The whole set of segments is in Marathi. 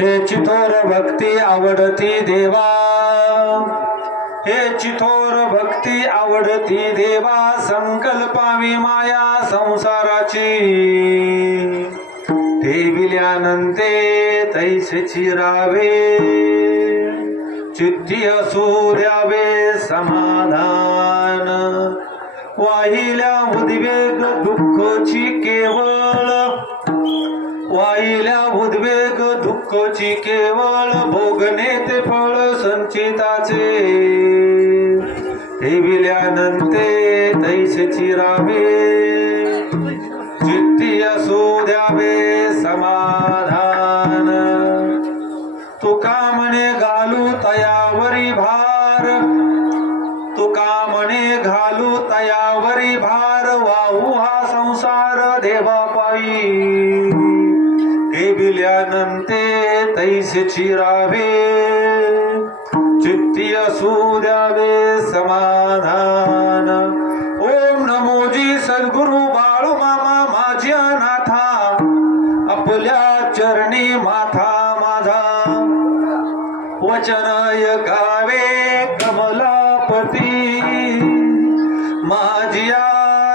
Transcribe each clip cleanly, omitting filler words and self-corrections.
हे चिथोर भक्ती आवडती देवा, हे चिथोर भक्ती आवडती देवा, संकल्पावी माया संसाराची, ठेविल्यानंते तैसे चिरावे, चित्ती असू द्यावे समाधान, वाहिल्या उद्वेग दुःखची केवळ, वाहिल्या उद्वेग दुःखची केवळ, भोगणे ते फळ संचिताचे, ठेविल्यानंते तैसे चिरावे, चित्ती असू द्यावे समाधान, तुका म्हणे घालू तयावरी भार, तुका म्हणे घालू तयावरी भार, वाहू हा संसार देवापायी, ठेविल्यानंते तैसे चिरावे, चित्ती असू द्यावे समाधान। ओम नमोजी सद्गुरु बाळू मामा माझ्या नाथा, आपल्या चरणी माथा माझा, वचन ऐकावे कमलापती, माझ्या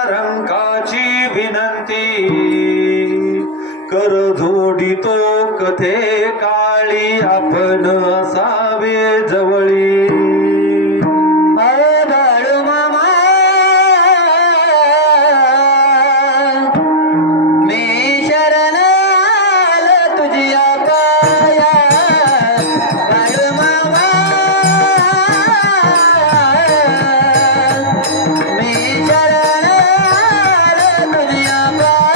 रंकाची विनंती, कर जोडितो कथे काळी, आपण असावे जवळी। बाळू मामा मी शरण आलो तुझ्या पाया, बाळू मामा मी शरण आलो तुझ्या पाया,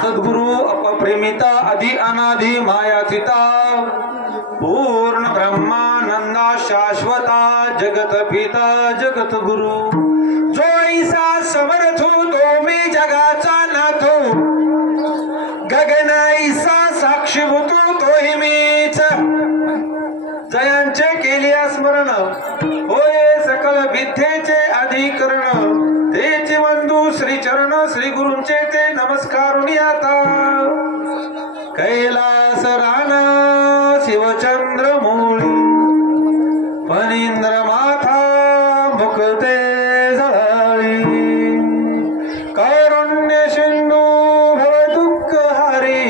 सद्गुरु अपप्रेमिता आदि अनादि मायातीता, पूर्ण ब्रह्मानंदा शाश्वता, जगत पिता जगत गुरु, जो ऐसा समर्थ तो मी जगाचा नाथो, गगन ऐसा साक्षीभूत तोही मीच, जयांचे केले स्मरण होय सकल विद्येचे अधिकरण, तेचे बंधू श्री चरण श्री गुरूंचे ते नमस्कारुनी आता, कैलास राणा शिवचंद्र मूळी, फणींद्र माथा मुक्ते जळाळी, कारुण्य सिंधू भव दुःख हारी,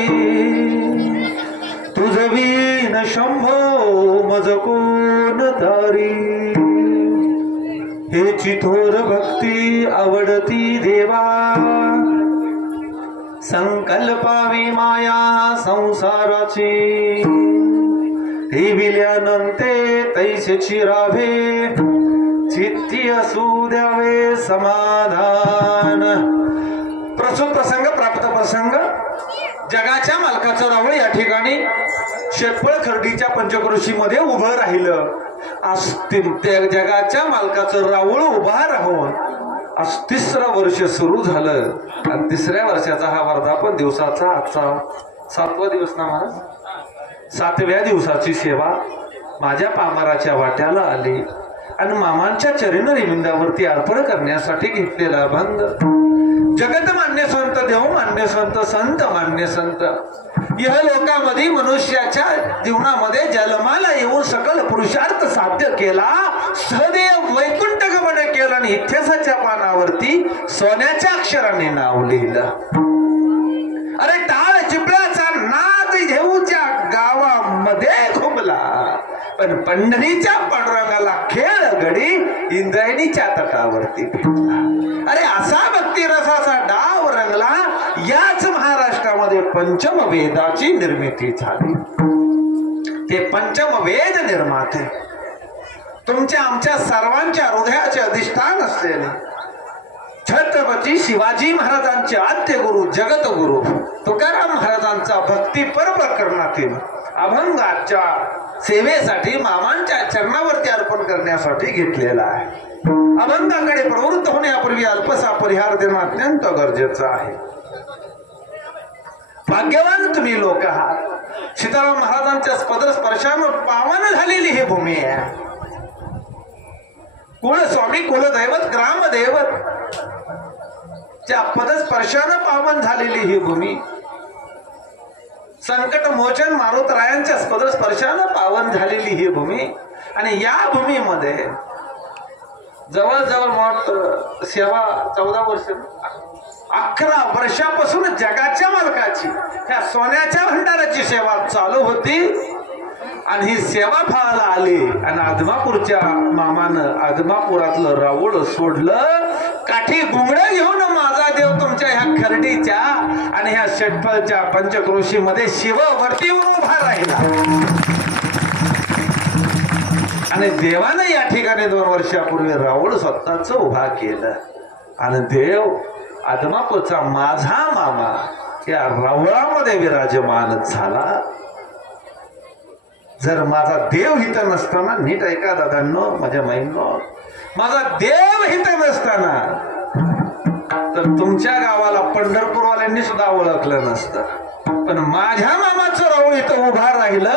तुझ वीन शंभो मज कोण तारी, हे चिथोर भक्ती आवडती देवा, संकल्पावी माया संसाराची, ठेविल्यानंते तैसे चिरावे, चित्ती असू द्यावे समाधान। प्रस्तुत प्रसंग प्राप्त प्रसंग, जगाच्या मालकाचं रावळ या ठिकाणी शेतफळ खर्डीच्या पंचक्रोशीमध्ये उभं राहिलं। त्या जगाच्या मालकाचं रावळ उभा राहून आज 3रं वर्ष सुरू झालं आणि 3ऱ्या वर्षाचा हा वर्धापन दिवसाचा आजचा 7वा दिवस ना महाराज, 7व्या दिवसाची सेवा माझ्या पामराच्या वाट्याला आली आणि मामांच्या चरण रेविंदावरती अर्पण करण्यासाठी घेतलेला अभंग, जगत मान्य संत, देव मान्य संत, संत मान्य संत, यह लोकामध्ये मनुष्याच्या जीवनामध्ये जन्माला येऊन सकल पुरुषार्थ साध्य केला, सहदेव वैकुंठ गमन केलं आणि इतिहासाच्या पानावरती सोन्याच्या अक्षराने नाव लिहिलं। अरे टाळ चिपळाचा नाद घेऊच्या गावामध्ये घुमला, पण पंढरीच्या पांडुरंगाला खेळ गडी इंद्रायणीच्या तटावरती भेटला. अरे असा भक्ती रसाचा डाव रंगला. याच महाराष्ट्रामध्ये पंचम वेदाची निर्मिती झाली. ते पंचम वेद निर्माते तुमच्या आमच्या सर्वांच्या हृदयाचे अधिष्ठान असलेले छत्रपती शिवाजी महाराजांचे आद्य गुरु जगतगुरु तुकाराम महाराजांचा भक्तीपर प्रकरणातील अभंगाच्या सेवेसाठी मामांच्या चरणावरती अर्पण करण्यासाठी घेतलेला आहे. अभंगाकडे प्रवृत्त होण्यापूर्वी अल्पसा परिहार देणं अत्यंत गरजेचं आहे. भाग्यवान तुम्ही लोक आहात. सीताराम महाराजांच्या पदस्पर्शावर पावन झालेली ही भूमी आहे. कुलस्वामी कुलदैवत ग्रामदैवत च्या पदस्पर्शानं पावन झालेली ही भूमी. संकट मोचन मारुतरायांच्या पदस्पर्शानं पावन झालेली ही भूमी. आणि या भूमीमध्ये जवळजवळ सेवा 14 वर्ष 11 वर्षापासून जगाच्या मालकाची त्या सोन्याच्या भंडाराची सेवा चालू होती. आणि ही सेवा फळाला आली. आणि आदमापूरच्या मामानं आदमापुरातलं राऊळ सोडलं. काठी गुंगड घेऊन माझा देव तुमच्या ह्या खर्डीच्या आणि ह्या षटफळच्या पंचक्रोशी मध्ये शिव वरती उभा राहिला. आणि देवानं या ठिकाणी 2 वर्षापूर्वी राऊळ स्वतःच उभा केलं. आणि देव आदमापूरचा माझा मामा या राऊळामध्ये विराजमान झाला. जर माझा देव हित नसताना, नीट ऐका दादांनो माझ्या महिनो, माझा देव हित नसताना तर तुमच्या गावाला पंढरपूरवाल्यांनी सुद्धा ओळखलं नसतं. पण माझ्या मामाचं राऊळ इथं उभा राहिलं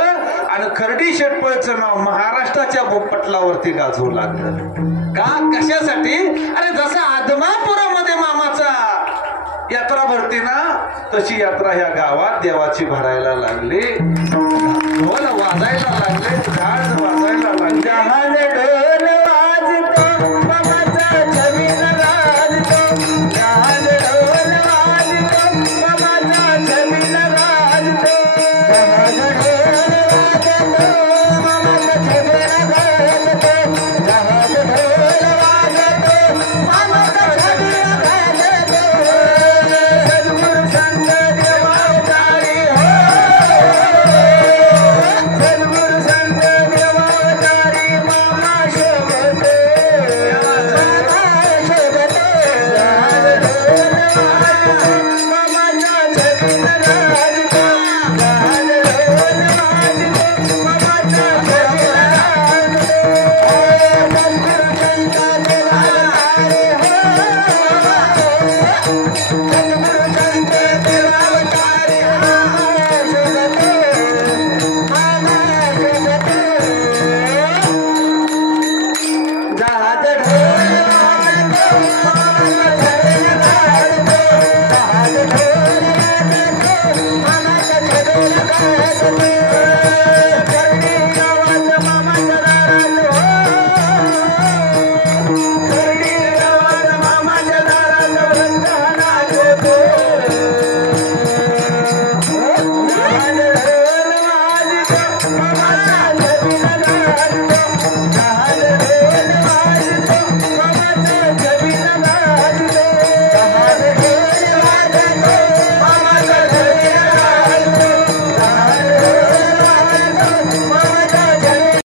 आणि खर्डी शेटपळचं नाव महाराष्ट्राच्या पटलावरती गाजवू लागलं. का कशासाठी? अरे जसं आदमापुरामध्ये मामाचा यात्रा भरती ना तशी यात्रा ह्या गावात देवाची भरायला लागली. ढोल वाजायला लागले, झाड वाजायला